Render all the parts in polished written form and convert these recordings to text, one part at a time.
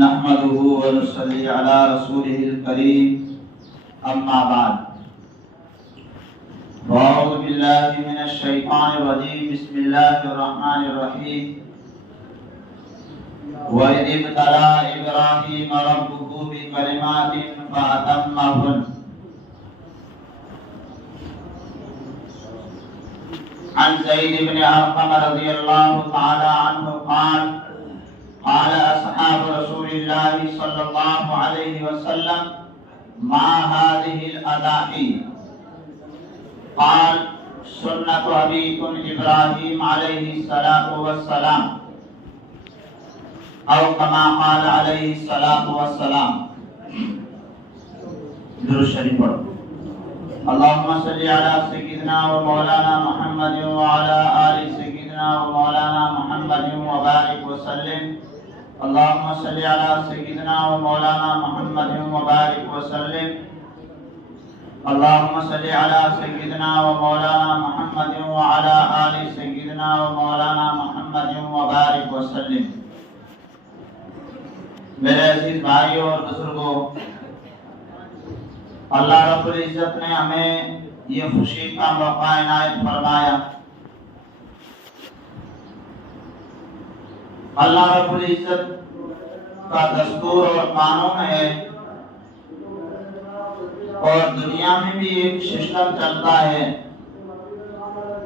نحمده ونصلي على رسوله الكريم اما بعد اعوذ بالله من الشيطان الرجيم بسم الله الرحمن الرحيم وَإِذِ ابْتَلَى إِبْرَاهِيمَ رَبُّهُ بِكَلِمَاتٍ فَأَتَمَّهُنَّ عن زيد بن أرقم رضي الله تعالى عنه قال قال أصحاب رسول الله صلى الله عليه وسلم ما هذه الأضاحي قال سنة أبيكم إبراهيم عليه الصلاة والسلام او كما قال عليه الصلاة والسلام. درود شریف پڑھو. اللهم صل على سيدنا ومولانا محمد وعلى آل سيدنا ومولانا محمد وبارك وسلم. اللهم صل على سيدنا ومولانا محمد وبارك وسلم. اللهم صل على سيدنا ومولانا محمد وعلى آل سيدنا ومولانا محمد وبارك وسلم. میرے عزیز بھائیوں اور بزرگوں، اللہ رب العزت نے ہمیں یہ خوشی کا موقع عنایت فرمایا. اللہ رب العزت کا دستور اور قانون ہے اور دنیا میں بھی ایک سسٹم چلتا ہے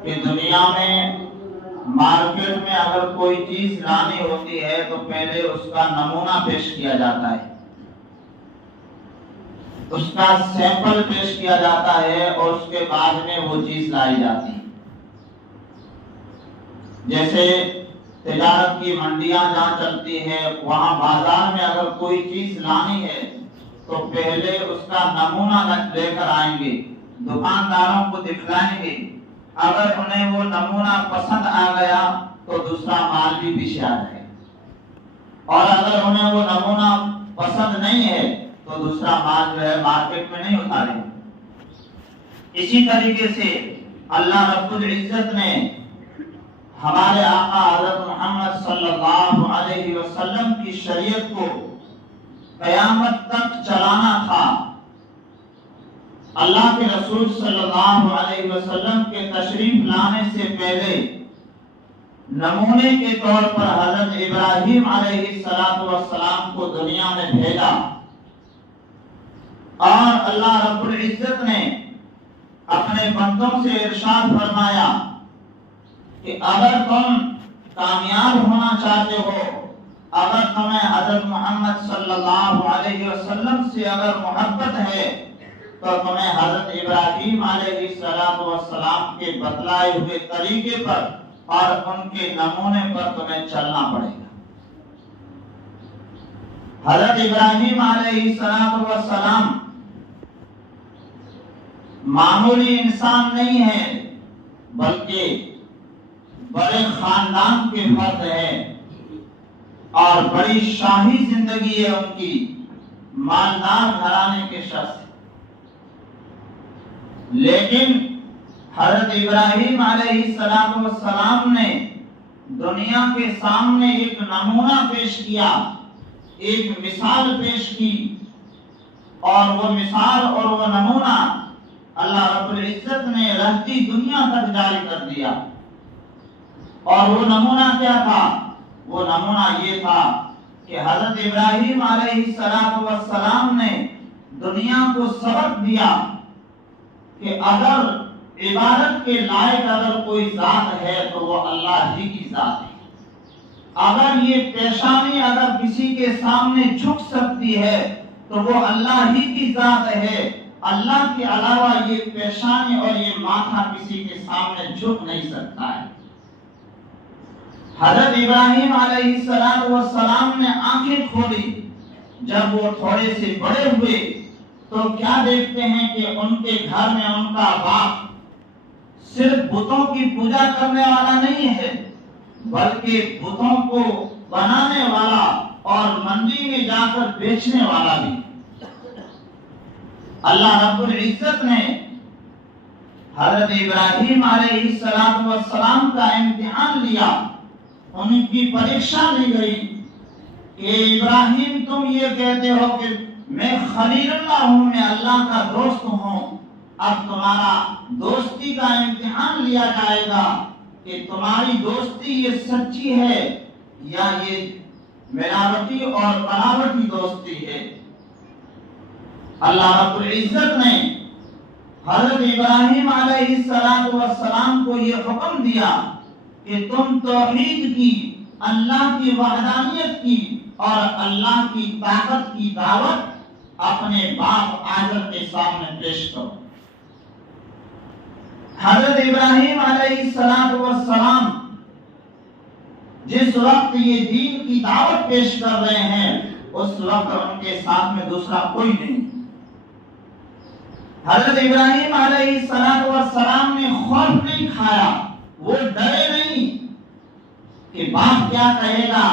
کہ دنیا میں مارکیٹ میں اگر کوئی چیز لانی ہوتی ہے تو پہلے اس کا نمونہ پیش کیا جاتا ہے، اس کا سیمپل پیش کیا جاتا ہے اور اس کے بعد میں وہ چیز لائی جاتی ہے. جیسے تجارت کی منڈیاں جہاں چلتی ہے، وہاں بازار میں اگر کوئی چیز لانی ہے تو پہلے اس کا نمونہ لے کر آئیں گے، دکانداروں کو دکھلائیں گے. اگر انہیں وہ نمونہ پسند آ گیا تو دوسرا مال بھی پیچھے آ جائے گا، اور اگر انہیں وہ نمونہ پسند نہیں ہے تو دوسرا مال جو ہے مارکیٹ میں نہیں اتارے. اسی طریقے سے اللہ رب العزت نے ہمارے آقا حضرت محمد صلی اللہ علیہ وسلم کی شریعت کو قیامت تک چلانا تھا. اللہ کے رسول صلی اللہ علیہ وسلم کے تشریف لانے سے پہلے نمونے کے طور پر حضرت ابراہیم علیہ السلام کو دنیا میں بھیجا، اور اللہ رب العزت نے اپنے بندوں سے ارشاد فرمایا کہ اگر تم کامیاب ہونا چاہتے ہو، اگر تمہیں حضرت محمد صلی اللہ علیہ وسلم سے اگر محبت ہے تو تمہیں حضرت ابراہیم علیہ السلام کے بتلائے ہوئے طریقے پر اور ان کے نمونے پر تمہیں چلنا پڑے گا. حضرت ابراہیم علیہ السلام معمولی انسان نہیں ہے، بلکہ بڑے خاندان کے فرد ہیں اور بڑی شاہی زندگی ہے ان کی، مالدار گھرانے کے شخص. لیکن حضرت ابراہیم علیہ السلام نے دنیا کے سامنے ایک نمونہ پیش کیا، ایک مثال پیش کی، اور وہ مثال اور وہ نمونہ اللہ رب العزت نے رہتی دنیا تک جاری کر دیا. اور وہ نمونہ کیا تھا؟ وہ نمونہ یہ تھا کہ حضرت ابراہیم علیہ السلام نے دنیا کو سبق دیا کہ اگر عبادت کے لائق اگر کوئی ذات ہے تو وہ اللہ ہی کی ذات ہے. اگر یہ پیشانی اگر کسی کے سامنے جھک سکتی ہے تو وہ اللہ ہی کی ذات ہے. اللہ کے علاوہ یہ پیشانی اور یہ ماتھا کسی کے سامنے جھک نہیں سکتا ہے. حضرت ابراہیم علیہ السلام نے آنکھیں کھولی، جب وہ تھوڑے سے بڑے ہوئے تو کیا دیکھتے ہیں کہ ان کے گھر میں ان کا باپ صرف بتوں کی پوجا کرنے والا نہیں ہے، بلکہ بتوں کو بنانے والا اور منڈی میں جا کر بیچنے والا بھی. اللہ رب العزت نے حضرت ابراہیم علیہ السلام کا امتحان لیا، ان کی پریکشا لی گئی کہ ابراہیم تم یہ کہتے ہو کہ میں خلیل اللہ ہوں، میں اللہ کا دوست ہوں، اب تمہارا دوستی کا امتحان لیا جائے گا کہ تمہاری دوستی یہ سچی ہے یا یہ ملاوٹی اور بناوٹی دوستی ہے۔ اللہ رب العزت نے حضرت ابراہیم علیہ السلام کو یہ حکم دیا کہ تم توحید کی، اللہ کی وحدانیت کی اور اللہ کی طاقت کی دعوت اپنے باپ آزر کے سامنے پیش کرو۔ حضرت ابراہیم علیہ السلام جس وقت یہ دین کی دعوت پیش کر رہے ہیں اس وقت ان کے ساتھ میں دوسرا کوئی نہیں۔ حضرت ابراہیم علیہ السلام نے خوف نہیں کھایا، وہ ڈرے نہیں کہ باپ کیا کہے گا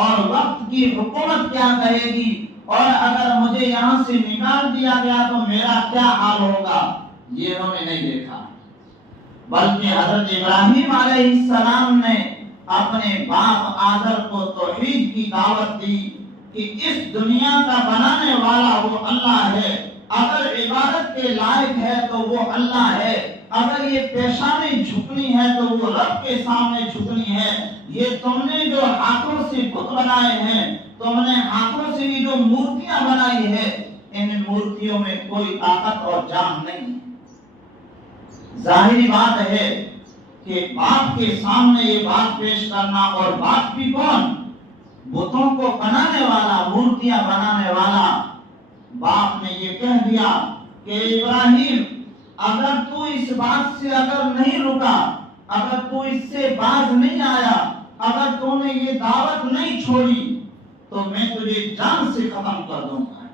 اور وقت کی حکومت کیا کہے گی اور اگر مجھے یہاں سے نکال دیا گیا تو میرا کیا حال ہوگا، یہ انہوں نے نہیں دیکھا، بلکہ حضرت ابراہیم علیہ السلام نے اپنے باپ آزر کو توحید کی دعوت دی کہ اس دنیا کا بنانے والا وہ اللہ ہے، اگر عبادت کے لائق ہے تو وہ اللہ ہے، اگر یہ پیشانی جھکنی ہے تو وہ رب کے سامنے جھکنی ہے۔ یہ تم نے جو ہاتھوں سے بت بنائے ہیں، تم نے ہاتھوں سے جو مورتیاں بنائی ہے، ان مورتیوں میں کوئی طاقت اور جان نہیں۔ ظاہری بات ہے کہ باپ کے سامنے یہ بات پیش کرنا، اور باپ بھی کون؟ بتوں کو بنانے والا، مورتیاں بنانے والا۔ باپ نے یہ کہہ دیا کہ ابراہیم اگر تو اس بات سے اگر نہیں رکا، اگر تو اس سے باز نہیں آیا، اگر تو نے یہ دعوت نہیں چھوڑی تو میں تجھے جان سے ختم کر دوں گا۔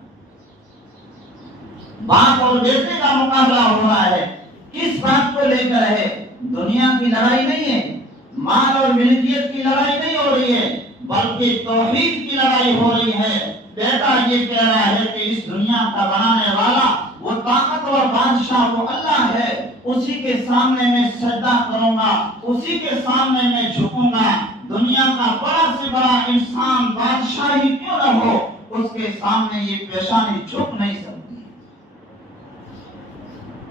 باپ اور بیٹے کا مقابلہ ہو رہا ہے، کس بات کو لے کر ہے؟ دنیا کی لڑائی نہیں ہے، مال اور ملکیت کی لڑائی نہیں ہو رہی ہے، بلکہ توحید کی لڑائی ہو رہی ہے۔ بیٹا یہ کہہ رہا ہے کہ اس دنیا کا بنانے والا، وہ طاقت اور بادشاہ وہ اللہ ہے، اسی کے سامنے میں سجدہ کروں گا، اسی کے سامنے میں جھکوں گا۔ دنیا کا بڑا سے بڑا انسان بادشاہ ہی کیوں نہ ہو، اس کے سامنے یہ پیشانی جھک نہیں سکتی۔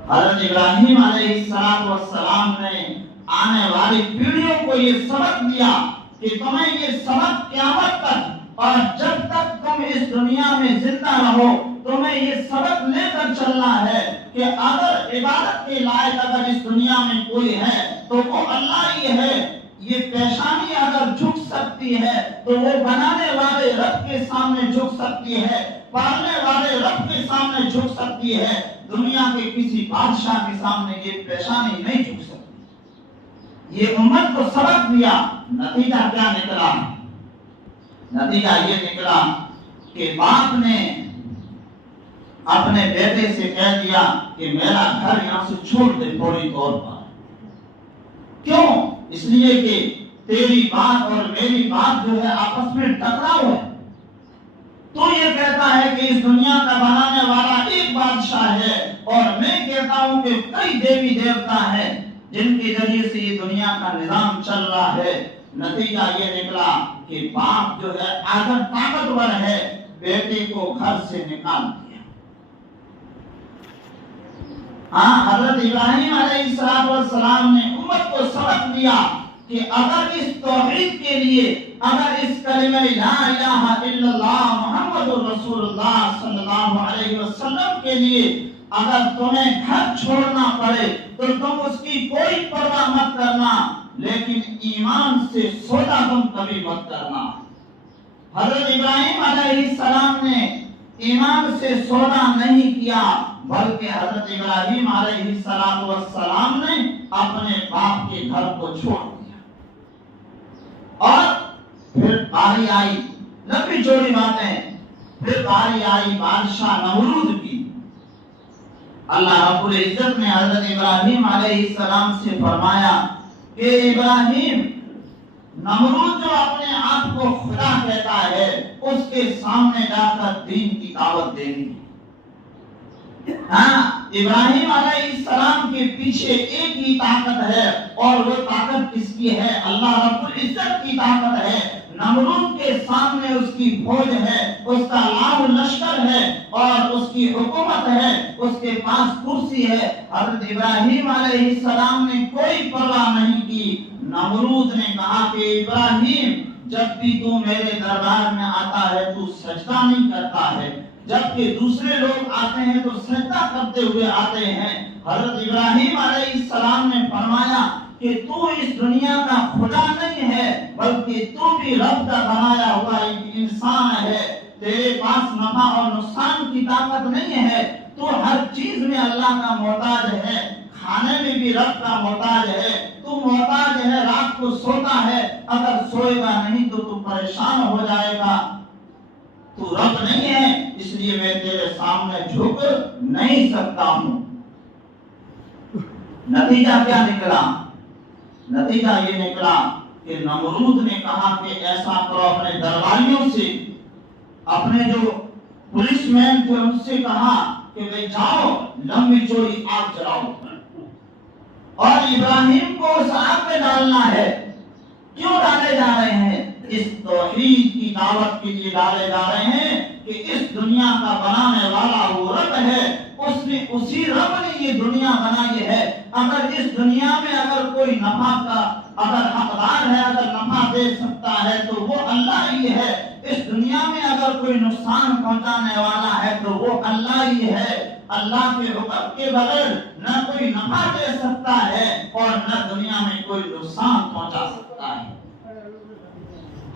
حضرت ابراہیم علیہ السلام نے آنے والی پیڑھیوں کو یہ سبق دیا کہ تمہیں یہ سبق قیامت تک اور جب تک تم اس دنیا میں زندہ رہو تمہیں یہ سبق لے کر چلنا ہے کہ اگر عبادت کے لائق اگر اس دنیا میں کوئی ہے تو وہ اللہ ہی ہے۔ یہ پیشانی اگر جھک سکتی ہے تو وہ بنانے والے رب کے سامنے جھک سکتی ہے، پالنے والے رب کے سامنے جھک سکتی ہے، دنیا کے کسی بادشاہ کے سامنے یہ پیشانی نہیں جھک سکتی۔ یہ امت کو سبق دیا، نتیجہ کیا نکلا؟ نتیجہ یہ نکلا کہ باپ نے اپنے بیٹے سے کہہ دیا کہ میرا گھر یہاں سے چھوڑ دے فوری طور پر۔ کیوں؟ اس لیے کہ تیری بات اور میری بات جو ہے آپس میں ٹکراؤ ہے۔ تو یہ کہتا ہے کہ اس دنیا کا بنانے والا ایک بادشاہ ہے اور میں کہتا ہوں کہ کئی دیوی دیوتا ہیں جن کے ذریعے سے یہ دنیا کا نظام چل رہا ہے۔ نتیجہ یہ نکلا کہ باپ جو ہے آدم طاقتور ہے، بیٹے کو گھر سے نکال دیا۔ حضرت ابراہیم علیہ السلام نے امت کو سبق دیا کہ اگر اس توحید کے لیے، اگر اس کلمہ لا الہ الا اللہ محمد رسول اللہ صلی اللہ علیہ وسلم کے لیے اگر تمہیں گھر چھوڑنا پڑے تو تم اس کی کوئی پرواہ مت کرنا، لیکن ایمان سے سودا تم کبھی مت کرنا۔ حضرت ابراہیم علیہ السلام نے ایمان سے سودا نہیں کیا، بلکہ حضرت ابراہیم علیہ السلام نے اپنے باپ کے گھر کو چھوڑ دیا۔ اور پھر باری آئی، لمبی چوڑی باتیں، پھر باری آئی بادشاہ نمرود کی۔ اللہ رب العزت نے حضرت ابراہیم علیہ السلام سے فرمایا کہ ابراہیم، نمرود جو اپنے آپ کو خدا کہتا ہے اس کے سامنے جا کر دین کی دعوت دینی۔ ابراہیم علیہ السلام کے پیچھے ایک ہی طاقت ہے اور وہ طاقت کس کی ہے؟ اللہ رب العزت کی طاقت ہے۔ نمرود کے سامنے اس کی فوج ہے، اس کا لاؤ لشکر ہے اور اس کی حکومت ہے، اس کے پاس کرسی ہے۔ حضرت ابراہیم علیہ السلام نے کوئی پرواہ نہیں کی۔ نمرود نے کہا کہ ابراہیم جب بھی تو میرے دربار میں آتا ہے تو سجدہ نہیں کرتا ہے، جبکہ دوسرے لوگ آتے ہیں تو سجدہ کرتے ہوئے آتے ہیں۔ حضرت ابراہیم علیہ السلام نے فرمایا کہ تو اس دنیا کا خدا نہیں ہے، بلکہ تو بھی رب کا بنایا ہوا ایک انسان ہے۔ تیرے پاس نفع اور نقصان کی طاقت نہیں ہے، تو ہر چیز میں اللہ کا محتاج ہے، کھانے میں بھی رب کا محتاج ہے۔ تو محتاج ہے، رات کو سوتا ہے، اگر سوئے گا نہیں تو پریشان ہو جائے گا۔ تو رب نہیں ہے، اس لیے میں تیرے سامنے جھک نہیں سکتا ہوں۔ نتیجہ کیا نکلا؟ نتیجہ یہ نکلا کہ نمرود نے کہا کہ ایسا کرو، اپنے درباریوں سے، اپنے جو پولیس مین تھے ان سے کہا کہ بھئی جاؤ لمبی چوڑی آگ جلاؤ اور ابراہیم کو اس آگ میں ڈالنا ہے۔ کیوں ڈالے جا رہے ہیں؟ اس توحید کی دعوت کے لیے ڈالے جا رہے ہیں کہ اس دنیا کا بنانے والا وہ رب ہے، اسی رب نے یہ دنیا بنائی ہے۔ اگر اس دنیا میں اگر کوئی نفع کا اگر حقدار ہے، اگر نفع دے سکتا ہے تو وہ اللہ ہی ہے۔ اس دنیا میں اگر کوئی نقصان پہنچانے والا ہے تو وہ اللہ ہی ہے۔ اللہ کے حکم کے بغیر نہ کوئی نفع دے سکتا ہے اور نہ دنیا میں کوئی نقصان پہنچا سکتا ہے۔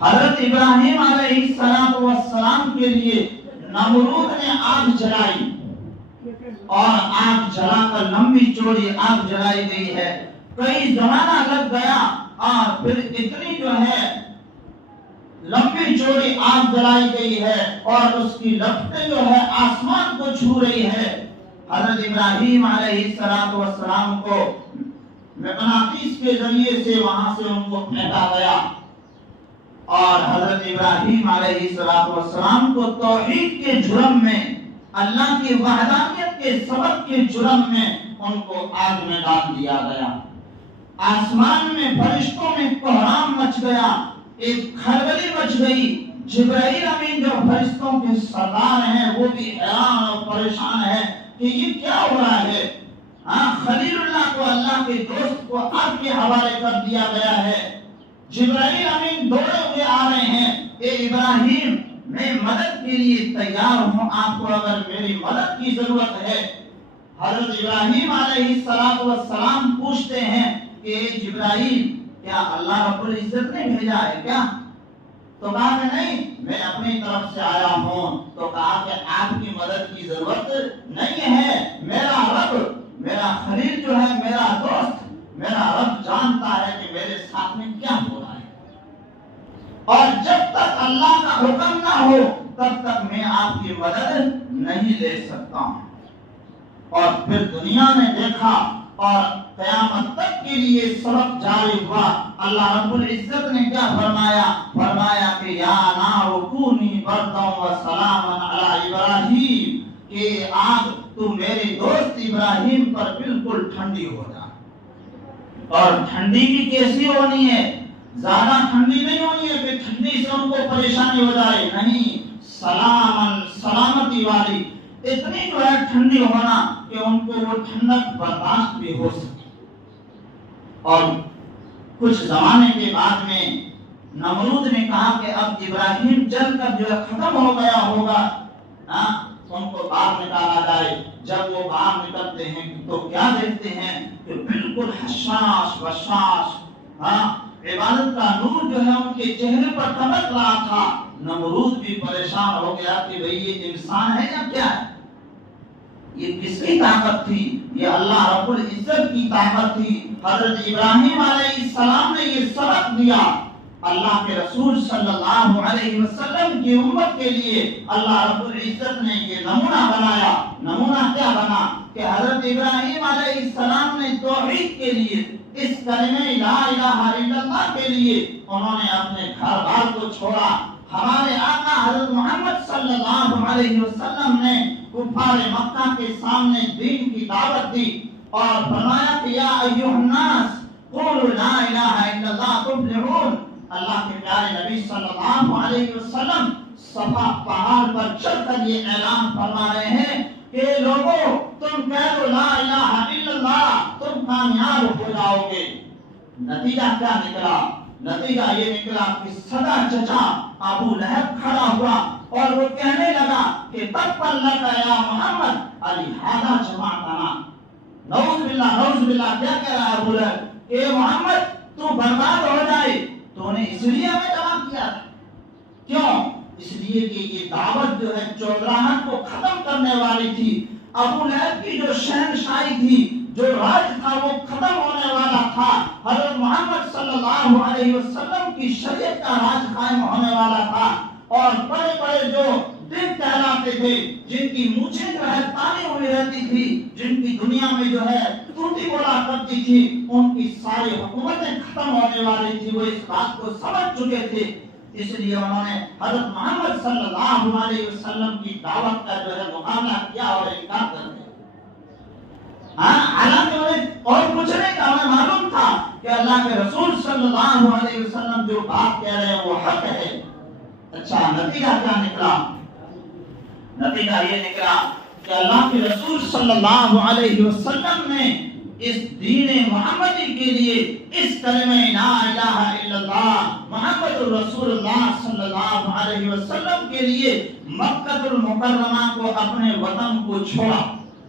حضرت ابراہیم علیہ السلام کے لیے نمرود نے آگ جلائی اور آگ جلا کر لمبی چوڑی آگ جلائی گئی ہے۔ کئی زمانہ لگ گیا اور پھر اتنی جو ہے لمبی چوڑی آگ جلائی گئی ہے اور اس کی لپٹیں جو ہے آسمان کو چھو رہی ہے۔ حضرت ابراہیم علیہ السلام کو مقناطیس کے ذریعے سے وہاں سے ان کو پھینکا گیا اور حضرت ابراہیم علیہ السلام کو توحید کے جرم میں، اللہ کی وحدانیت کے سبب کے جرم میں ان کو آگ میں ڈال دیا گیا۔ آسمان میں فرشتوں میں کوہرام مچ گیا، ایک کھلبلی مچ گئی۔ جبرائیل امین جو فرشتوں کے سردار ہیں وہ بھی حیران اور پریشان ہے کہ یہ کیا ہو رہا ہے۔ خلیل اللہ کو، اللہ کے دوست کو آگ کے حوالے کر دیا گیا ہے۔ جبرائیل امین دوڑے ہوئے آ رہے ہیں، اے ابراہیم میں مدد کے لیے تیار ہوں، آپ کو اگر میری مدد کی ضرورت ہے۔ حضرت ابراہیم علیہ السلام پوچھتے ہیں کہ اے جبرائیل کیا اللہ رب العزت نے بھیجا ہے کیا؟ تو کہا کہ نہیں، میں اپنی طرف سے آیا ہوں۔ تو کہا کہ آپ کی مدد کی ضرورت نہیں ہے، میرا رب، میرا خلیل جو ہے، میرا دوست، میرا رب جانتا ہے کہ میرے ساتھ میں کیا ہو رہا ہے، اور جب تک اللہ کا حکم نہ ہو تب تک میں آپ کی مدد نہیں لے سکتا ہوں۔ اور پھر دنیا نے دیکھا اور قیامت تک کے لیے سبق جاری ہوا۔ اللہ رب العزت نے کیا فرمایا؟ فرمایا کہ یا نار کونی بردا و سلاما علی ابراہیم، کہ آگ تو میرے دوست ابراہیم پر بالکل ٹھنڈی ہو جا۔ اور ٹھنڈی بھی کیسی ہونی ہے؟ زیادہ ٹھنڈی نہیں ہونی ہے کہ ٹھنڈی سے ان کو پریشانی ہو جائے، نہیں، سلامتی والی، اتنی جو ہے ٹھنڈی ہونا کہ ان کو وہ ٹھنڈک برداشت بھی ہو سکے۔ اور کچھ زمانے کے بعد میں نمرود نے کہا کہ اب ابراہیم جل کر جو ہے ختم ہو گیا ہوگا، ان کو باہر نکالا جائے۔ جب وہ باہر نکلتے ہیں تو کیا دیکھتے ہیں کہ بالکل حشاش بشاش، عبادت کا نور جو ہے ان کے چہرے پر چمک رہا تھا۔ نمرود بھی پریشان ہو گیا کہ بھئی یہ انسان ہے یا کیا ہے؟ یہ کس کی طاقت تھی؟ یہ اللہ رب العزت کی طاقت تھی۔ حضرت ابراہیم علیہ السلام نے یہ سبق دیا۔ اللہ کے رسول صلی اللہ علیہ وسلم کی امت کے لیے اللہ رب العزت نے یہ نمونہ بنایا۔ نمونہ کیا بنا کہ حضرت ابراہیم علیہ السلام نے توحید کے لیے، اس کلمہ لا الہ الا اللہ کے لیے انہوں نے اپنے گھر بار کو چھوڑا۔ ہمارے آقا حضرت محمد صلی اللہ علیہ وسلم نے کفار مکہ کے سامنے دین کی دعوت دی اور فرمایا کہ یا ایھا الناس قولوا لا الہ الا اللہ تفلحون، اللہ کے پیارے نبی صلی اللہ علیہ وسلم صفا پہاڑ پر چڑھ کر یہ اعلان فرما رہے ہیں کہ لوگوں تم کہہ دو لا الہ الا اللہ، تم کامیاب ہو جاؤ گے۔ نتیجہ کیا نکلا؟ نتیجہ یہ نکلا کہ سگا چچا ابو لہب کھڑا ہوا اور وہ کہنے لگا کہ تبت لک یا محمد الہذا جمعتنا۔ نعوذ باللہ نعوذ باللہ، کیا کہہ رہا ہے ابو لہب کہ محمد تو برباد ہو جائے، تو نے اس لیے ہمیں جمع کیا تھا۔ کیوں؟ اس لیے کہ یہ دعوت جو ہے چودراہٹ کو ختم کرنے والی تھی۔ ابو لہب کی جو شہنشاہی تھی، جو راج تھا، وہ ختم ہونے والا تھا۔ حضرت محمد صلی اللہ علیہ وسلم کی شریعت کا راج قائم ہونے والا تھا، اور بڑے بڑے جو دن کہلاتے تھے، جن کی مونچھیں جو ہے تانی ہوئی رہتی تھی، جن کی دنیا میں جو ہے ٹوٹی بولا کرتی تھی، ان کی ساری حکومتیں ختم ہونے والی تھی۔ وہ اس بات کو سمجھ چکے تھے، اس لیے انہوں نے حضرت محمد صلی اللہ علیہ وسلم کی دعوت کا جو ہے مقابلہ کیا اور انکار کر دیا۔ حالانکہ انہیں اور کچھ نہیں تھا، انہیں معلوم تھا کہ اللہ کے رسول صلی اللہ علیہ وسلم جو بات کہہ رہے ہیں وہ حق ہے۔ اچھا، نتیجہ کیا نکلا؟ نتیجہ یہ نکلا کہ اللہ کے رسول صلی اللہ علیہ وسلم نے اس دین محمدی کے لیے، اس کلمہ لا الہ الا اللہ محمد الرسول اللہ صلی اللہ علیہ وسلم کے لیے مکہ المکرمہ کو، اپنے وطن کو چھوڑا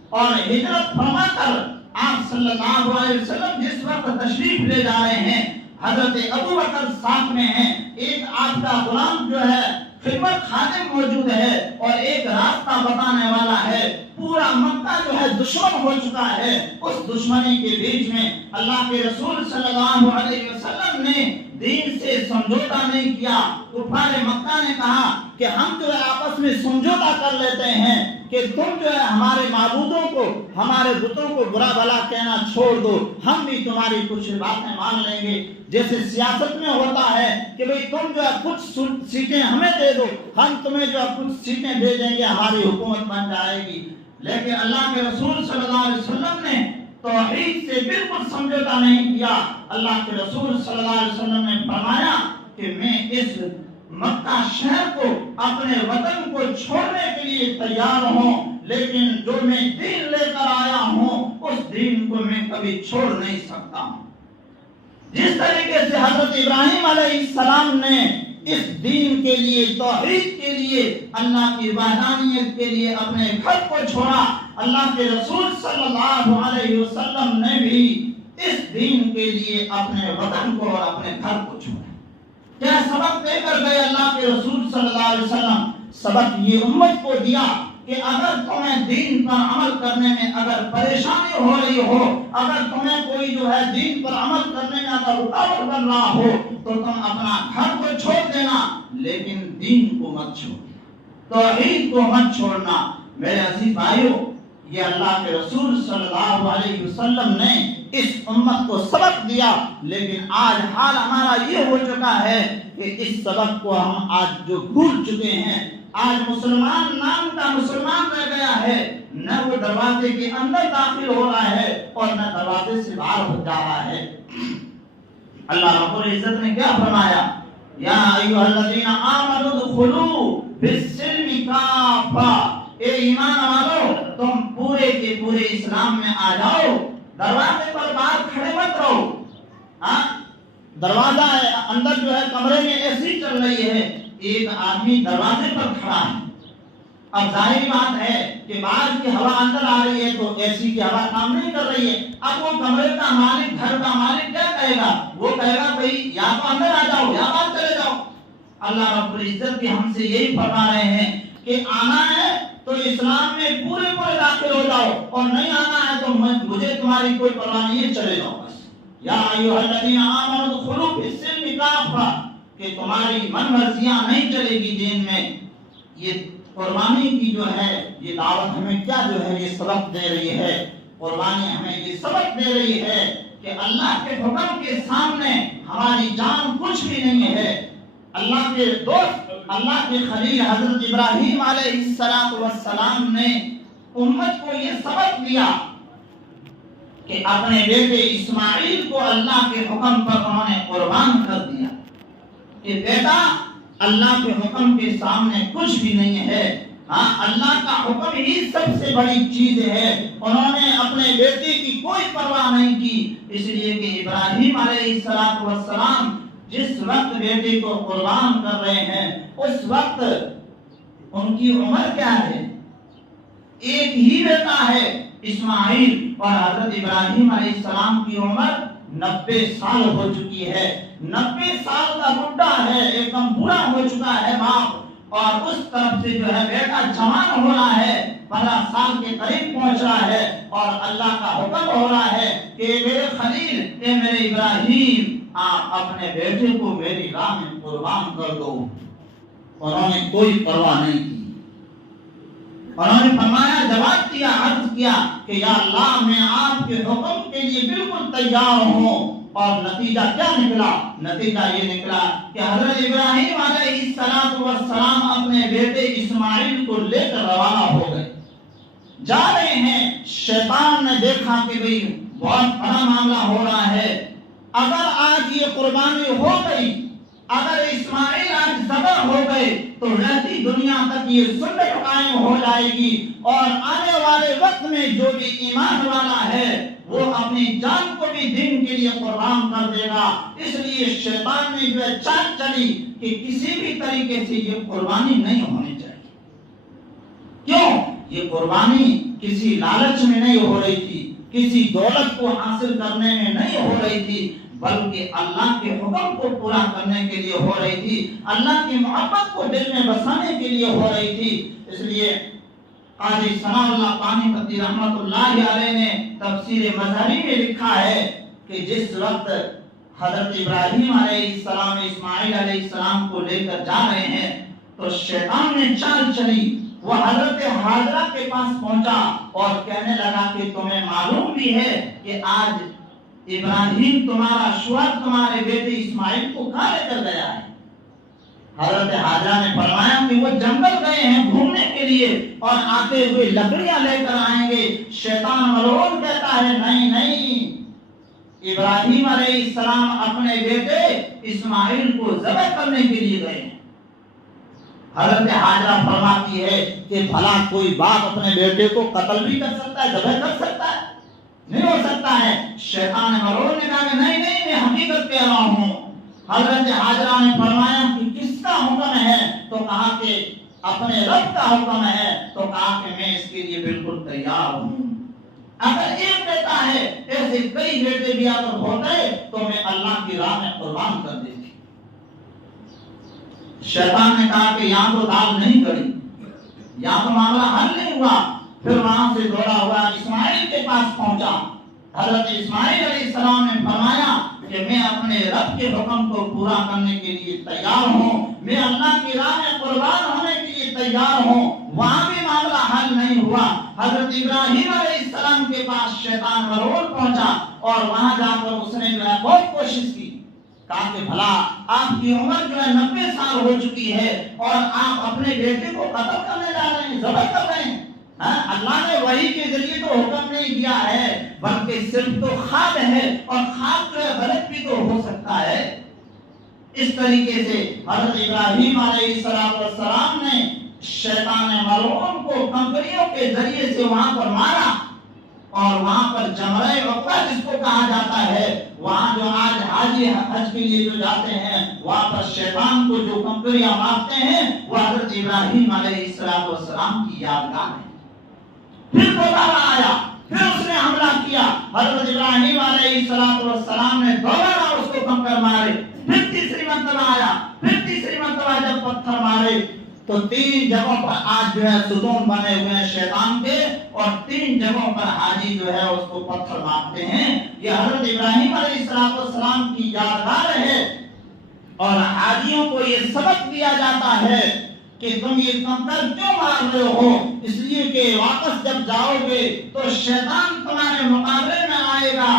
اور ہجرت فرما کر آپ صلی اللہ علیہ وسلم جس وقت تشریف لے جا رہے ہیں، حضرت ابو بکر ساتھ میں ہیں، ایک آپ کا غلام جو ہے خدمت خادم موجود ہے، اور ایک راستہ بتانے والا ہے۔ پورا مکہ جو ہے دشمن ہو چکا ہے۔ اس دشمنی کے بیچ میں اللہ کے رسول صلی اللہ علیہ وسلم نے دین سے سمجھوتا نہیں کیا۔ کفار مکہ نے کہا کہ ہم جو ہے آپس میں سمجھوتا کر لیتے ہیں کہ تم جو ہے ہمارے معبودوں کو، ہمارے بتوں کو برا بھلا کہنا چھوڑ دو، ہم بھی تمہاری کچھ باتیں مان لیں گے۔ جیسے سیاست میں ہوتا ہے کہ بھئی تم جو ہے کچھ سیٹیں ہمیں دے دو، ہم تمہیں جو ہے کچھ سیٹیں دے دیں گے، ہماری حکومت بن جائے گی۔ لیکن اللہ کے رسول صلی اللہ علیہ وسلم نے توحید سے بالکل سمجھوتا نہیں کیا۔ اللہ کے رسول صلی اللہ علیہ وسلم نے فرمایا کہ میں اس مکہ شہر کو، اپنے وطن کو چھوڑنے کے لیے تیار ہوں، لیکن جو میں دین لے کر آیا ہوں اس دین کو میں کبھی چھوڑ نہیں سکتا ہوں۔ جس طریقے سے حضرت ابراہیم علیہ السلام نے اس دین کے لیے، توحید کے لیے، اللہ کی وحدانیت کے لیے اپنے گھر کو چھوڑا، اللہ کے رسول صلی اللہ علیہ وسلم نے بھی اس دین کے لیے اپنے وطن کو اور اپنے گھر کو چھوڑا۔ کیا سبق دے کر گئے اللہ کے رسول صلی اللہ علیہ وسلم؟ سبق یہ امت کو دیا کہ اگر تمہیں دین پر عمل کرنے میں اگر پریشانی ہو رہی ہو، اگر تمہیں کوئی جو ہے دین پر عمل کرنے میں اگر رکاوٹ بن رہا ہو، تو تم اپنا گھر کو چھوڑ دینا، لیکن دین کو مت چھوڑنا، توحید کو مت چھوڑنا۔ میرے عزیز بھائیو، یہ اللہ کے رسول صلی اللہ علیہ وسلم نے اس امت کو سبق دیا، لیکن آج حال ہمارا یہ ہو چکا ہے کہ اس سبق کو ہم آج جو بھول چکے ہیں۔ آج مسلمان نام کا مسلمان رہ گیا ہے، نہ وہ دروازے کے اندر داخل ہو رہا ہے اور نہ دروازے سے باہر ہو جا رہا ہے۔ اللہ رب العزت نے کیا فرمایا؟ یا ایھا الذین آمنوا ادخلوا فی السلم کافہ، اے ایمان والو تم پورے کے پورے اسلام میں آ جاؤ، دروازے پر باہر کھڑے مت رہو۔ دروازہ اندر جو ہے کمرے میں اے سی چل رہی ہے، ایک آدمی دروازے پر کھڑا ہے، اب ظاہر بات ہے کہ باہر کی ہوا اندر آ رہی ہے تو اے سی کی ہوا کام نہیں کر رہی ہے۔ اب وہ کمرے کا مالک، گھر کا مالک کیا کہے گا؟ وہ کہے گا بھئی یا تو اندر آ جاؤ یا باہر چلے جاؤ۔ اللہ رب العزت بھی ہم سے یہی فرما رہے ہیں کہ آنا ہے تو اسلام میں پورے پورے داخل ہو جاؤ، اور نہیں آنا ہے تو مجھے تمہاری کوئی پرواہ نہیں ہے، چلے جاؤ بس۔ یا ایھا الذین آمنوا ادخلوا فی السلم کافہ، کہ تمہاری من مرضیاں نہیں چلے گی دین میں۔ یہ قربانی کی جو ہے یہ دعوت ہمیں کیا جو ہے یہ سبق دے رہی ہے؟ قربانی ہمیں یہ سبق دے رہی ہے کہ اللہ کے حکم کے سامنے ہماری جان کچھ بھی نہیں ہے۔ اللہ کے دوست، اللہ کے خلیل حضرت ابراہیم علیہ السلام نے امت کو یہ سبق دیا کہ اپنے بیٹے اسماعیل کو اللہ کے حکم پر انہوں نے قربان کر دیا۔ کہ بیٹا اللہ کے حکم کے سامنے کچھ بھی نہیں ہے، ہاں اللہ کا حکم ہی سب سے بڑی چیز ہے۔ انہوں نے اپنے بیٹے کی کوئی پرواہ نہیں کی، اس لیے کہ ابراہیم علیہ السلام جس وقت بیٹے کو قربان کر رہے ہیں اس وقت ان کی عمر کیا ہے؟ ایک ہی بیٹا ہے اسماعیل، اور حضرت ابراہیم علیہ السلام کی عمر 90 سال ہو چکی ہے۔ 90 سال کا بڈھا ہے، ایک دم بوڑھا ہو چکا ہے باپ، اور اس طرف سے جو ہے بیٹا جوان ہو رہا ہے، 15 سال کے قریب پہنچ رہا ہے، اور اللہ کا حکم ہو رہا ہے کہ میرے خلیل، اے میرے ابراہیم، آپ اپنے بیٹے کو میری راہ میں قربان کر دو۔ انہوں نے کوئی پرواہ نہیں کی، انہوں نے فرمایا، جواب دیا، عرض کیا کہ یا اللہ میں آپ کے حکم کے لیے بالکل تیار ہوں۔ اور نتیجہ کیا نکلا؟ نتیجہ یہ نکلا کہ حضرت ابراہیم علیہ السلام اپنے بیٹے اسماعیل کو لے کر روانہ ہو گئے، جا رہے ہیں۔ شیطان نے دیکھا کہ بھئی بہت بڑا معاملہ ہو رہا ہے، اگر آج یہ قربانی ہو گئی، اگر اسماعیل آج ذبح ہو گئے تو رہتی دنیا تک یہ سنت قائم ہو جائے گی، اور آنے والے وقت میں جو بھی ایمان والا ہے وہ اپنی جان کو بھی دین کے لیے قربان کر دے گا۔ اس لیے شیطان نے جو چال چلی کہ کسی بھی طریقے سے یہ قربانی نہیں ہونی چاہیے۔ کیوں؟ یہ قربانی کسی لالچ میں نہیں ہو رہی تھی، کسی دولت کو حاصل کرنے میں نہیں ہو رہی تھی، بلکہ اللہ کے حکم کو پورا کرنے کے لیے ہو رہی تھی، اللہ کی محبت کو دل میں بسانے کے لیے ہو رہی تھی۔ اس لیے قاضی ثناء اللہ پانی پتی رحمت اللہ علیہ نے تفسیر مظہری میں لکھا ہے کہ جس وقت حضرت ابراہیم علیہ السلام اسماعیل علیہ السلام کو لے کر جا رہے ہیں تو شیطان نے چال چلی، وہ حضرت حاجرہ کے پاس پہنچا اور کہنے لگا کہ تمہیں معلوم بھی ہے کہ آج ابراہیم تمہارا شوہر تمہارے بیٹے اسماعیل کو کہاں لے کر گیا ہے؟ حضرت حاجرہ نے فرمایا کہ وہ جنگل گئے ہیں گھومنے کے لیے، اور آتے ہوئے لکڑیاں لے کر آئیں گے۔ شیطان ملعون کہتا ہے نہیں نہیں، ابراہیم علیہ السلام اپنے بیٹے اسماعیل کو ذبح کرنے کے لیے گئے ہیں۔ حضرت حاجرہ فرماتی ہے کہ بھلا کوئی باپ اپنے بیٹے کو قتل بھی کر سکتا ہے، ذبح کر سکتا ہے؟ نہیں ہو سکتا ہے۔ شیطان ملعون نے کہا کہ نہیں نہیں، میں حقیقت کہہ رہا ہوں۔ حضرت حاجرہ نے فرمایا کہ کس کا حکم ہے؟ تو کہا کہ اپنے رب کا حکم ہے۔ تو کہا کہ میں اس کے لیے بالکل تیار ہوں، اگر ایک بیٹا ہے، ایسے کئی بیٹے بھی اگر ہوتے تو میں اللہ کی راہ میں قربان کر دیتی۔ شیطان نے کہا کہ یہاں تو دال نہیں گڑی، یہاں تو معاملہ حل نہیں ہوا۔ پھر وہاں سے دوڑا ہوا اسماعیل کے پاس پہنچا۔ حضرت اسماعیل علیہ السلام نے فرمایا کہ میں اپنے رب کے حکم کو پورا کرنے کے لیے تیار ہوں، میں اللہ کی راہ میں قربان ہونے کے لیے تیار ہوں۔ وہاں بھی معاملہ حل نہیں ہوا۔ حضرت ابراہیم علیہ السلام کے پاس شیطان ملعون پہنچا، اور وہاں جا کر اس نے جو ہے بہت کوشش کی، کہا کہ بھلا آپ کی عمر جو ہے 90 سال ہو چکی ہے، اور آپ اپنے بیٹے کو قتل کرنے جا رہے ہیں، ذبح کر رہے ہیں۔ اللہ نے وحی کے ذریعے تو حکم نہیں دیا ہے، بلکہ صرف تو خواب ہے، اور خواب جو ہے غلط بھی تو ہو سکتا ہے۔ اس طریقے سے حضرت ابراہیم علیہ السلام نے شیطان ملعون کو کنکریوں کے ذریعے سے وہاں پر مارا، اور وہاں پر جمرہ عقبہ جس کو کہا جاتا ہے، وہاں جو آج حاجی حج کے لیے جو جاتے ہیں وہاں پر شیطان کو جو کنکریاں مارتے ہیں وہ حضرت ابراہیم علیہ السلام کی یادگار ہے۔ پھر دوبارہ آیا، پھر اس نے حملہ کیا، حضرت ابراہیم علیہ السلام نے دوبارہ اس کو کنکر مارے۔ پھر تیسری مرتبہ آیا، پھر تیسری مرتبہ جب پتھر مارے تو 3 جگہوں پر آج جو ہے ستون بنے ہوئے ہیں شیطان کے، اور 3 جگہوں پر حاجی جو ہے اس کو پتھر مارتے ہیں۔ یہ حضرت ابراہیم علیہ السلام کی یادگار ہے، اور حاجیوں کو یہ سبق دیا جاتا ہے کہ تم یہ کنکر کیوں مار رہے ہو؟ اس لیے کہ واپس جب جاؤ گے تو شیطان تمہارے مقابلے میں آئے گا،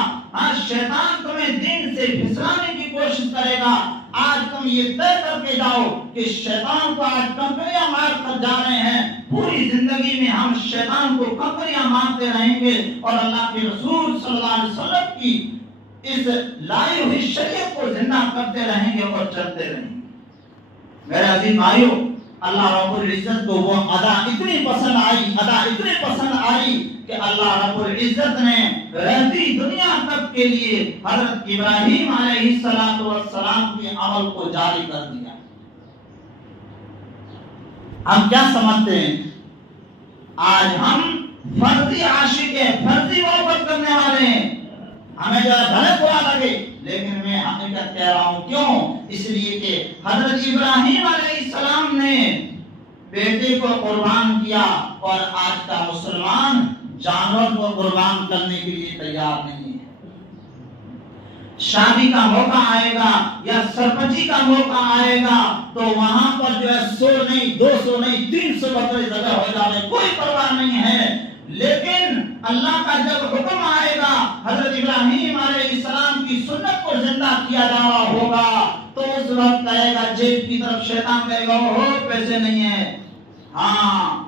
شیطان تمہیں دین سے پھسلانے کی کوشش کرے گا۔ آج تم یہ طے کر کے جاؤ کہ شیطان کو آج کنکریاں مار کر جا رہے ہیں، پوری زندگی میں ہم شیطان کو کنکریاں مارتے رہیں گے، اور اللہ کے رسول صلی اللہ علیہ وسلم کی اس لائی ہوئی شریعت کو زندہ کرتے رہیں گے اور چلتے رہیں گے۔ میرے عزیز بھائیو، اللہ رب العزت کو وہ ادا اتنی پسند آئی کہ اللہ رب العزت نے رہتی دنیا تک کے لیے حضرت ابراہیم علیہ السلام کے عمل کو جاری کر دیا۔ ہم کیا سمجھتے ہیں؟ آج ہم فرضی عاشق ہیں، فرضی محبت کرنے والے ہیں، ہمیں ذرا بھلے برا لگے لیکن میں حقیقت کہہ رہا ہوں۔ کیوں؟ اس لیے کہ حضرت ابراہیم علیہ السلام نے بیٹے کو قربان کیا، اور آج کا مسلمان جانور کو قربان کرنے کے لیے تیار نہیں ہے۔ شادی کا موقع آئے گا یا سرپنچی کا موقع آئے گا تو وہاں پر جو ہے 100 نہیں 200 نہیں 300 بکرے ذبح ہو جائے، کوئی پرواہ نہیں ہے۔ لیکن اللہ کا جب حکم آئے گا حضرت ابراہیم علیہ السلام کی سنت کو زندہ کیا جا رہا ہوگا تو اس وقت کہے گا، جیب کی طرف شیطان کہے گا ہو پیسے نہیں ہیں۔ ہاں،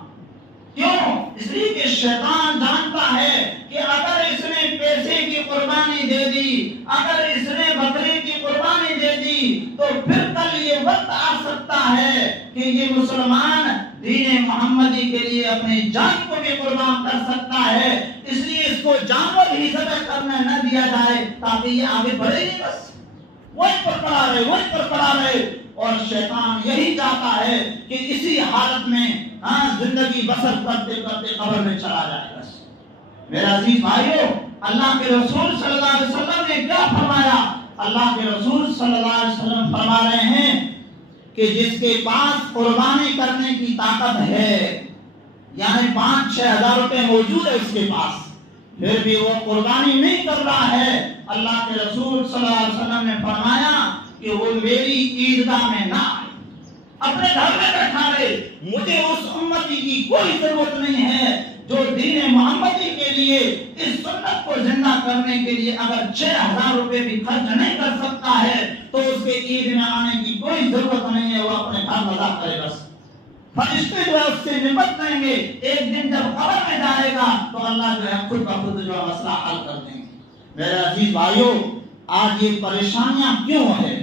کیوں؟ اس لیے کہ شیطان جانتا ہے کہ اگر اس نے پیسے کی قربانی دے دی، اگر اس نے بکرے کی قربانی دے دی تو پھر کل یہ وقت آ سکتا ہے کہ یہ مسلمان دین محمدی کے لیے اپنی جان کو بھی قربان کر سکتا ہے۔ اس لیے اس کو جانور ہی ذبح کرنے نہ دیا جائے تاکہ یہ آگے بڑھے نہیں، بس وہیں پر پڑا رہے۔ اور شیطان یہی چاہتا ہے کہ اسی حالت میں زندگی بسر کرتے کرتے قبر میں چلا جائے۔ بس میرا عزیز بھائیو، اللہ کے رسول صلی اللہ علیہ وسلم نے کیا فرمایا؟ اللہ کے رسول صلی اللہ علیہ وسلم فرما رہے ہیں کہ جس کے پاس قربانی کرنے کی طاقت ہے، یعنی 5-6 ہزار روپے موجود ہے اس کے پاس، پھر بھی وہ قربانی نہیں کر رہا ہے، اللہ کے رسول صلی اللہ علیہ وسلم نے فرمایا کہ وہ میری عیدگاہ میں نہ آئے، اپنے گھر میں بیٹھا رہے۔ مجھے اس امتی کی کوئی ضرورت نہیں ہے جو دین محمدی کے لیے اس سنت کو زندہ کرنے کے لیے اگر 6,000 روپے بھی خرچ نہیں کر سکتا ہے تو اس کے عید میں آنے کی کوئی ضرورت نہیں ہے، وہ اپنے گھر مزہ کرے۔ بس فرشتے جو ہے اس سے نمٹ لیں گے، ایک دن جب قبر میں جائے گا تو اللہ جو ہے خود بخود جو ہے مسئلہ حل کر دیں گے۔ میرے عزیز بھائیو، آج یہ پریشانیاں کیوں ہے؟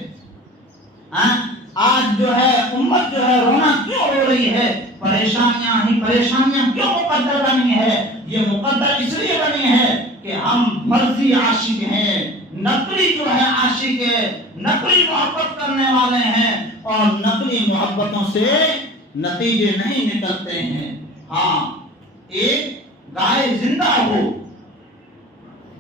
آج جو ہے امت جو ہے رونا کیوں ہو رہی ہے؟ پریشانیاں کیوں مقدر بنی ہے؟ یہ مقدر اس لیے بنی ہے کہ ہم فرضی عاشق ہیں، نقلی جو ہے عاشق ہے، نقلی محبت کرنے والے ہیں، اور نقلی محبتوں سے نتیجے نہیں نکلتے ہیں۔ ہاں، ایک گائے زندہ ہو،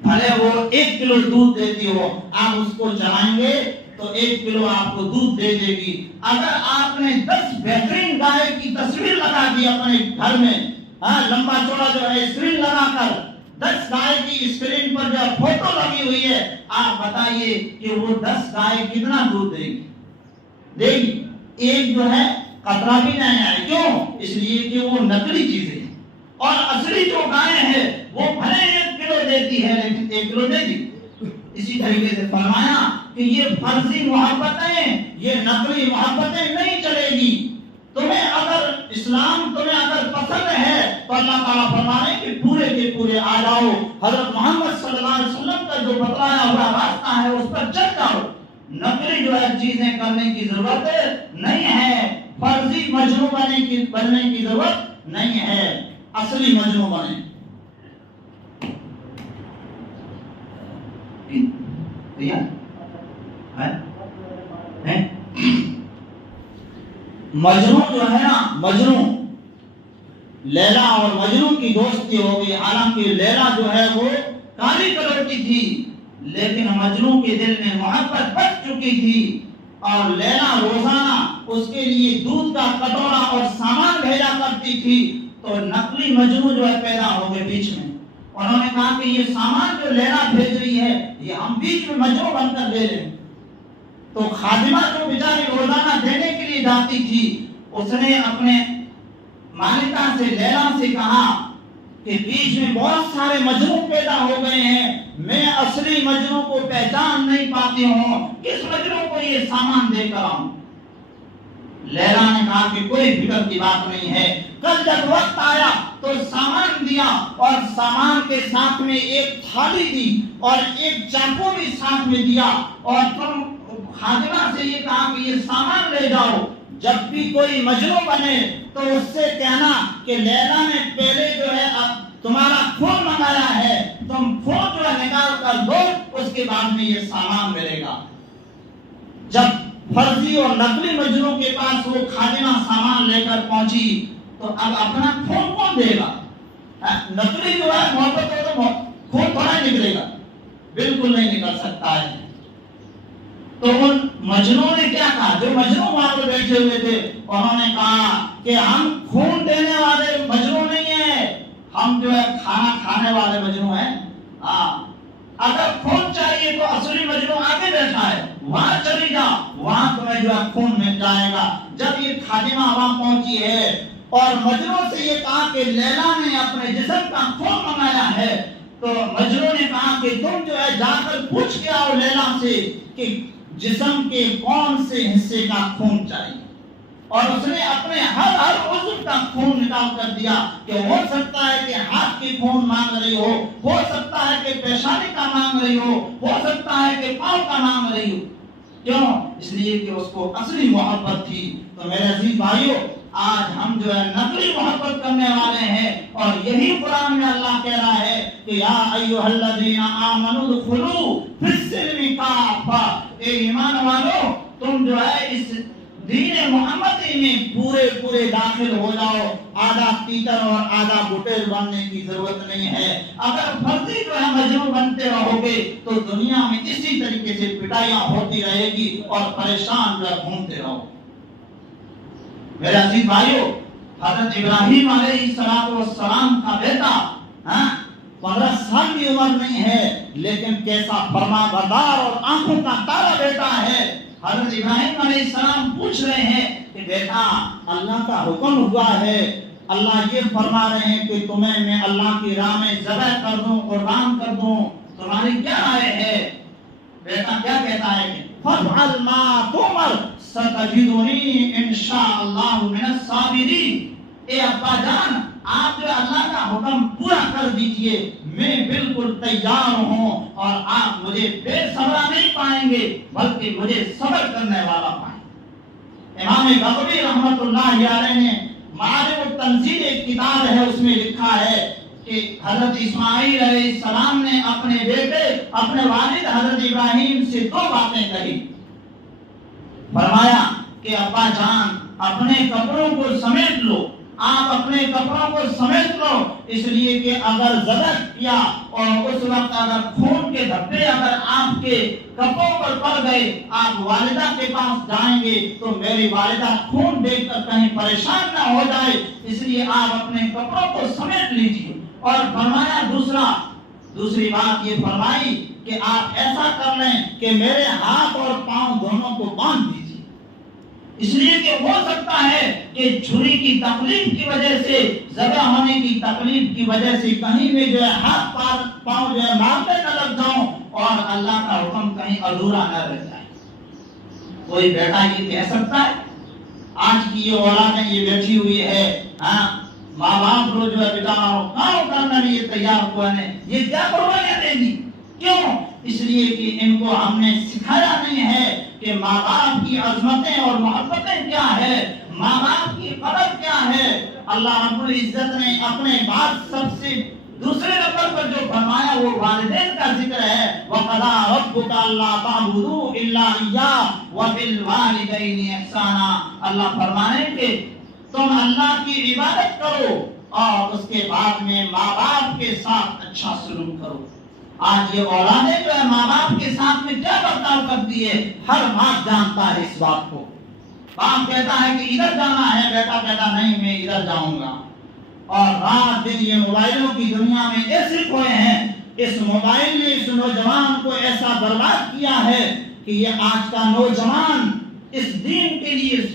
بھلے وہ 1 کلو دودھ دیتی ہو، آپ اس کو چلائیں گے تو 1 کلو آپ کو دودھ دے دے گی۔ اگر آپ نے 10 بہترین گائے کی تصویر لگا دی اپنے گھر میں، لمبا چوڑا جو ہے اسکرین لگا کر 10 گائے کی اسکرین پر جو فوٹو لگی ہوئی ہے، آپ بتائیے کہ وہ 10 گائے کتنا دودھ دے گی؟ ایک جو ہے قطرہ بھی نہیں آئے۔ کیوں؟ اس لیے کہ وہ نقلی چیزیں ہیں، اور اصلی جو گائے ہیں وہ بھلے 1 کلو دیتی ہے لیکن 1 کلو دے گی۔ اسی طریقے سے فرمایا کہ یہ فرضی محبتیں، یہ نقلی محبتیں نہیں چلے گی۔ تمہیں اگر اسلام اگر پسند ہے تو اللہ تعالیٰ فرمائے کہ پورے کے پورے آ جاؤ، حضرت محمد صلی اللہ علیہ وسلم کا جو بتلایا ہوا راستہ ہے اس پر چل جاؤ۔ نقلی جو ہے چیزیں کرنے کی ضرورت نہیں ہے، فرضی مجنون بننے کی ضرورت نہیں ہے، اصلی مجنون بنے۔ مجنون جو ہے نا، مجنون لیلا اور مجنون کی دوستی ہو گئی، حالانکہ لیلا جو ہے وہ کالی کلر کی تھی لیکن مجنون کے دل میں محبت بچ چکی تھی، اور لیلا روزانہ اس کے لیے دودھ کا کٹورا اور سامان بھیجا کرتی تھی۔ تو نقلی مجنون جو ہے پیدا ہو گئے بیچ میں، انہوں نے کہا کہ یہ سامان جو لیلا بھیج رہی ہے یہ ہم بیچ میں مجنون بن کر دے رہے ہیں۔ تو خادمہ جو بیچاری روزانہ دینے کے لیے جاتی تھی، اس نے اپنے مالکہ سے لیلا سے کہا کہ بیچ میں بہت سارے مجنون پیدا ہو گئے ہیں، میں اصلی مجنون کو پہچان نہیں پاتی ہوں، کس مجنون کو یہ سامان دے کر آؤں؟ لیلا نے کہا کہ کوئی فکر کی بات نہیں ہے، کل جب وقت آیا تو سامان دیا، اور سامان کے ساتھ میں ایک تھالی دی اور ایک چاقو بھی ساتھ میں دیا، اور تم خادمہ سے یہ کہا کہ یہ سامان لے جاؤ۔ جب بھی کوئی مجنو بنے تو اس سے کہنا کہ لیلا نے پہلے جو ہے اب تمہارا خون منگایا ہے، تم خون جو ہے نکال کر دو، اس کے بعد میں یہ سامان ملے گا۔ جب فرضی اور نقلی مجنو کے پاس وہ خادمہ سامان لے کر پہنچی تو اب اپنا خون کون دے گا؟ نقلی جو ہے محبت ہو تو خون تھوڑا نکلے گا، بالکل نہیں نکل سکتا ہے۔ تو ان مجنوں نے کیا کہا؟ جو مجنوں وہاں پر بیٹھے ہوئے تھے انہوں نے کہا کہ ہم خون دینے والے مجنوں نہیں ہیں، ہم جو ہے کھانا کھانے والے مجنوں ہیں۔ اگر خون چاہیے تو اصلی مجنوں آگے بیٹھا ہے، وہاں چلی جا، وہاں تمہیں جو ہے خون مل جائے گا۔ جب یہ خادمہ وہاں پہنچی ہے اور مجنوں سے یہ کہا کہ لیلا نے اپنے جسم کا خون منگایا ہے، تو مجنوں نے کہا کہ تم جو ہے جا کر پوچھ کے آؤ لیلا سے کہ جسم کے کون سے حصے کا خون چاہیے، اور اس نے اپنے ہر عضو کا خون نکال کر دیا کہ ہو سکتا ہے کہ ہاتھ کی خون مانگ رہی ہو سکتا ہے کہ پیشانی کا مانگ رہی ہو سکتا ہے کہ پاؤں کا مانگ رہی ہو۔ کیوں؟ اس لیے کہ اس کو اصلی محبت تھی۔ تو میرے عزیز بھائیو، آج ہم جو ہے نقلی محبت کرنے والے ہیں، اور یہی قرآن میں اللہ کہہ رہا ہے کہ یا ایھا الذین آمنوا ادخلوا فی السلم کافہ، اے ایمان والو تم جو ہے اس دین محمدی میں پورے داخل ہو جاؤ، آدھا تیتر اور آدھا بٹیر بننے کی ضرورت نہیں ہے۔ اگر فرضی جو ہے مجنون بنتے رہو گے تو دنیا میں اسی طریقے سے پٹائیاں ہوتی رہے گی اور پریشان جو ہے گھومتے رہو۔ میرے عزیز بھائیو، حضرت ابراہیم علیہ السلام کا بیٹا 15 سال کی عمر نہیں ہے، لیکن کیسا فرما بردار اور آنکھوں کا تارا بیٹا ہے۔ حضرت ابراہیم علیہ السلام پوچھ رہے ہیں کہ بیٹا اللہ کا حکم ہوا ہے، اللہ یہ فرما رہے ہیں کہ تمہیں میں اللہ کی راہ میں ذبح کر دوں، قربان کر دوں، تمہاری کیا رائے ہے؟ بیٹا کیا کہتا ہے کہ فَافْعَلْ مَا تُؤْمَرْ سَتَجِدُنِي إِنْ شَاءَ اللَّهُ مِنَ الصَّابِرِينَ۔ اے ابا جان، آپ جو اللہ کا حکم پورا کر دیجئے، میں بالکل تیار ہوں، اور آپ مجھے بے صبر نہیں پائیں گے بلکہ مجھے صبر کرنے والا پائیں گے۔ امام بغوی رحمت اللہ علیہ نے معارف التنزیل ایک کتاب ہے، اس میں لکھا ہے کہ حضرت اسماعیل علیہ السلام نے اپنے بیٹے اپنے والد حضرت ابراہیم سے 2 باتیں کہی۔ فرمایا کہ ابا جان اپنے کپڑوں کو سمیٹ لو، آپ اپنے کپڑوں کو سمیٹ لو، اس لیے کہ اگر ذبح کیا اور اس وقت اگر خون کے دھبے اگر آپ کے کپڑوں پر پڑ گئے، آپ والدہ کے پاس جائیں گے تو میری والدہ خون دیکھ کر کہیں پریشان نہ ہو جائے، اس لیے آپ اپنے کپڑوں کو سمیٹ لیجیے۔ اور فرمایا دوسری بات یہ فرمائی کہ آپ ایسا کر لیں کہ میرے ہاتھ اور پاؤں دونوں کو باندھ دیجیے، اس لیے کہ ہو سکتا ہے کہ چھری کی تکلیف کی وجہ سے، ذبح ہونے کی تکلیف کی وجہ سے کہیں میں جو ہے ہاتھ پاؤں جو ہے مارنے نہ لگ جاؤں اور اللہ کا حکم کہیں ادھورا نہ رہ جائے۔ کوئی بیٹا یہ کہہ سکتا ہے؟ آج کی یہ اولادیں یہ بیٹھی ہوئی ہے، ماں باپ رو جو ہے بیٹا کام کرنا نہیں یہ تیار ہوا ہے، یہ کیا قربانیاں دے گی؟ کیوں؟ اس لیے کہ ان کو ہم نے سکھایا نہیں ہے کہ ماں باپ کی عظمتیں اور محبتیں کیا ہے، ماں باپ کی قدر کیا ہے۔ اللہ رب العزت نے اپنے بعد سب سے دوسرے نمبر پر جو فرمایا وہ والدین کا ذکر ہے۔ وَقَضَىٰ رَبُّكَ أَلَّا تَعْبُدُوا إِلَّا إِيَّاهُ وَبِالْوَالِدَيْنِ إِحْسَانًا۔ اللہ فرمائیں کہ تم اللہ کی عبادت کرو اور اس کے بعد میں ماں باپ کے ساتھ اچھا سلوک کرو۔ آج یہ اولادیں جو ہے ماں باپ کے ساتھ میں کیا برتاؤ کرتی ہے، ہر باپ جانتا ہے اس بات کو۔ باپ کہتا ہے کہ ادھر جانا ہے، بیٹا کہتا نہیں میں ادھر جاؤں گا، اور رات دن یہ موبائلوں کی دنیا میں ایسے کھوئے ہیں، اس موبائل نے اس نوجوان کو ایسا برباد کیا ہے کہ یہ آج کا نوجوان اس دین کے لیے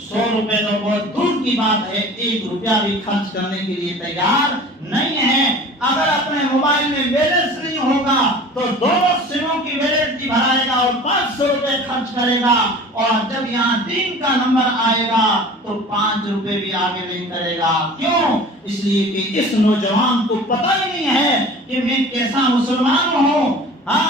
100 روپے تو بہت دور کی بات ہے، 1 روپیہ بھی خرچ کرنے کے لیے تیار نہیں ہے۔ اگر اپنے موبائل میں بیلنس نہیں ہوگا تو 2 سموں کی ویلڈٹی بھرائے گا اور 500 روپے خرچ کرے گا، اور جب یہاں دین کا نمبر آئے گا تو 5 روپے بھی آگے نہیں کرے گا۔ کیوں؟ اس لیے کہ اس نوجوان کو پتہ ہی نہیں ہے کہ میں کیسا مسلمان ہوں،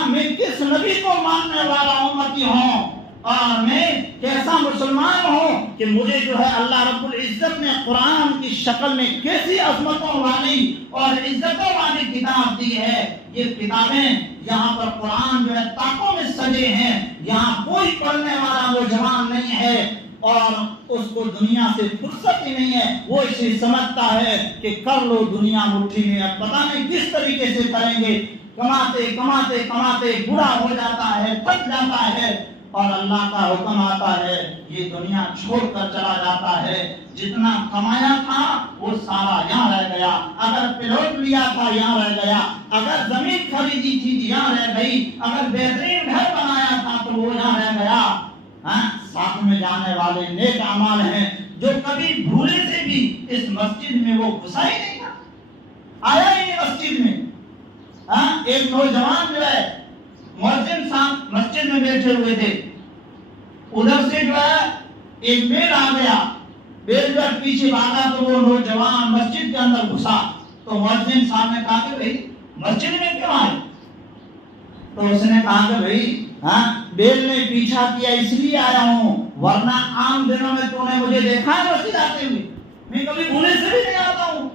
میں کس نبی کو ماننے والا امتی ہوں، اور میں کیسا مسلمان ہوں کہ مجھے جو ہے اللہ رب العزت نے قرآن کی شکل میں کیسی عظمتوں والی اور عزتوں والی کتاب دی ہے. یہ کتابیں یہاں پر قرآن جو ہے طاقوں میں سجے ہیں. یہاں کوئی پڑھنے والا نوجوان نہیں ہے اور اس کو دنیا سے فرصت ہی نہیں ہے. وہ اسے سمجھتا ہے کہ کر لو دنیا مٹھی میں, اب پتہ نہیں کس طریقے سے کریں گے. کماتے کماتے کماتے بوڑھا ہو جاتا ہے, تھک جاتا ہے اور اللہ کا حکم آتا ہے یہ دنیا چھوڑ کر چلا جاتا ہے. جتنا کمایا تھا وہ سارا یہاں رہ گیا. اگر پلاٹ لیا تھا یہاں رہ گیا, اگر زمین خریدی تھی یہاں رہ گئی, اگر بہترین گھر بنایا تھا تو وہ یہاں رہ گیا. ساتھ میں جانے والے نیک اعمال ہیں جو کبھی بھولے سے بھی اس مسجد میں وہ گھسا ہی نہیں تھا, آیا ہی نہیں مسجد میں. ایک نوجوان جو ہے مؤذن صاحب مسجد میں بیٹھے ہوئے تھے, ادھر سے جو ہے ایک بیل آ گیا, بیل جو پیچھے بھاگا تو وہ نوجوان مسجد کے اندر گھسا. تو مؤذن صاحب نے کہا کہ بھائی مسجد میں کیوں آئے؟ تو اس نے کہا کہ بھائی بیل نے پیچھا کیا اس لیے آیا ہوں, ورنہ عام دنوں میں تو نے مجھے دیکھا ہے مسجد آتے ہوئے, میں کبھی بھولے سے بھی نہیں آتا ہوں.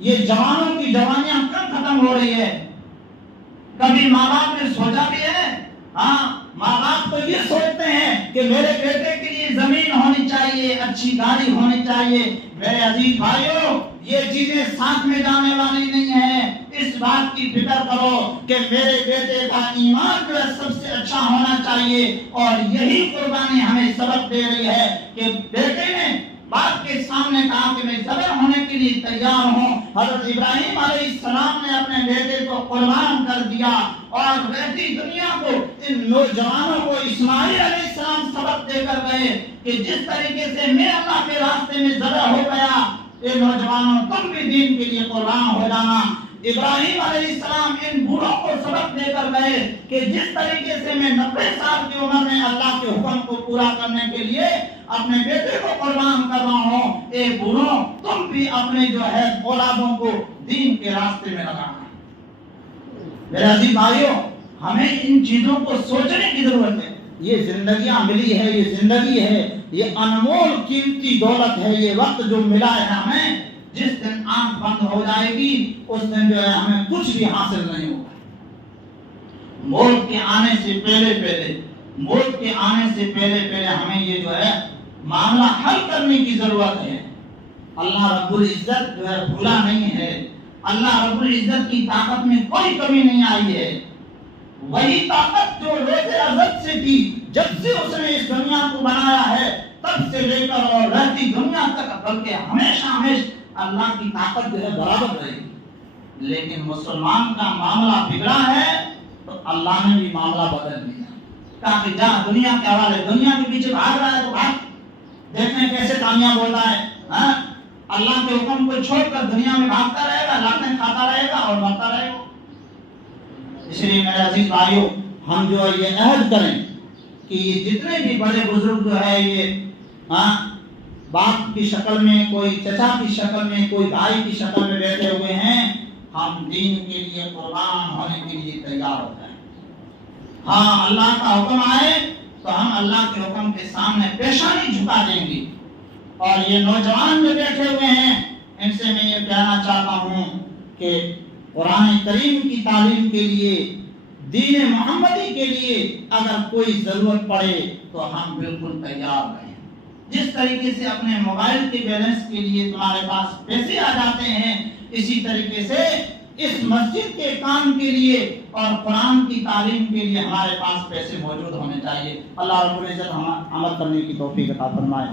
یہ جوانوں کی جوانیاں کب ختم ہو رہی ہے. کبھی ماں باپ نے سوچا بھی ہے؟ ماں باپ تو یہ سوچتے ہیں کہ میرے بیٹے کے لیے زمین ہونی چاہیے, اچھی گاڑی ہونی چاہیے. میرے عزیز بھائیوں, یہ چیزیں ساتھ میں جانے والی نہیں ہیں. اس بات کی فکر کرو کہ میرے بیٹے کا ایمان جو ہے سب سے اچھا ہونا چاہیے. اور یہی قربانی ہمیں سبق دے رہی ہے کہ بیٹے نے باپ کے سامنے کہا کہ میں ذبح ہونے کے لیے تیار ہوں. حضرت ابراہیم علیہ السلام نے اپنے بیٹے کو قربان کر دیا اور رہتی دنیا کو ان نوجوانوں کو اسماعیل علیہ السلام سبق دے کر گئے کہ جس طریقے سے میں اللہ کے راستے میں ذبح ہو گیا, اے نوجوانوں تم بھی دین کے لیے قربان ہو جانا. ابراہیم علیہ السلام ان بوڑھوں کو سبق دے کر گئے کہ جس طریقے سے میں 90 سال کی عمر میں اللہ کے حکم کو پورا کرنے کے لیے اپنے بیٹے کو قربان کر رہا ہوں, اے بوڑھوں تم بھی اپنے جو ہے اولادوں کو دین کے راستے میں لگانا. میرے عزیز بھائیوں, ہمیں ان چیزوں کو سوچنے کی ضرورت ہے. یہ زندگیاں ملی ہے, یہ زندگی ہے, یہ انمول قیمتی دولت ہے. یہ وقت جو ملا ہے ہمیں, جس دن آنکھ بند ہو جائے گی اس دن جو ہے ہمیں کچھ بھی حاصل نہیں ہوگا. موت کے آنے سے پہلے ہمیں یہ جو ہے معاملہ حل کرنے کی ضرورت ہے. اللہ رب العزت جو ہے بھولا نہیں ہے. اللہ رب العزت کی طاقت میں کوئی کمی نہیں آئی ہے. وہی طاقت جو روز ازل سے تھی, جب سے اس نے اس دنیا کو بنایا ہے تب سے لے کر اور رہتی دنیا تک, بلکہ ہمیشہ اللہ کی طاقت جو ہے برابر رہے گی. لیکن مسلمان کا معاملہ بگڑا ہے تو اللہ نے بھی معاملہ بدل دیا. کہا کہ جہاں دنیا کے حوالے, دنیا کے پیچھے بھاگ رہا ہے تو بھاگ, دیکھیں کیسے کامیاب ہوتا ہے. اللہ کے حکم کو چھوڑ کر دنیا میں بھاگتا رہے گا, لعنتیں کھاتا رہے گا اور مرتا رہے گا. اس لیے میرے عزیز بھائیوں, ہم جو یہ عہد کریں کہ یہ جتنے بھی بڑے بزرگ جو ہے یہ باپ کی شکل میں, کوئی چچا کی شکل میں, کوئی بھائی کی شکل میں بیٹھے ہوئے ہیں, ہم دین کے لیے قربان ہونے کے لیے تیار ہو جائیں. اللہ کا حکم آئے تو ہم اللہ کے حکم کے سامنے پیشانی جھکا دیں گے. اور یہ نوجوان جو بیٹھے ہوئے ہیں, ان سے میں یہ کہنا چاہتا ہوں کہ قرآن کریم کی تعلیم کے لیے, دین محمدی کے لیے اگر کوئی ضرورت پڑے تو ہم بالکل تیار رہیں. جس طریقے سے اپنے موبائل کے بیلنس کے لیے تمہارے پاس پیسے آ جاتے ہیں, اسی طریقے سے اس مسجد کے کام کے لیے اور قرآن کی تعلیم کے لیے ہمارے پاس پیسے موجود ہونے چاہیے. اللہ رب العزت عمل کرنے کی توفیق عطا فرمائے.